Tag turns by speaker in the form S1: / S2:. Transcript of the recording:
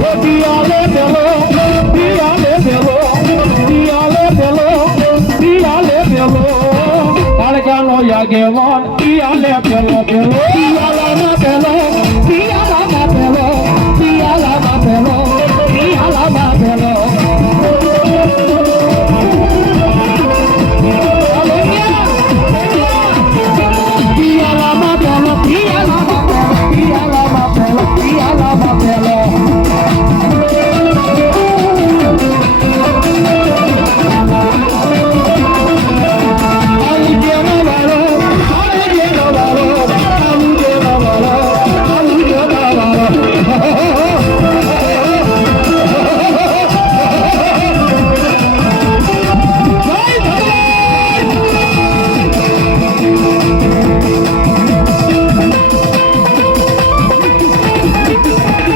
S1: એ પિયાલે પેલો પિયાલે પેલો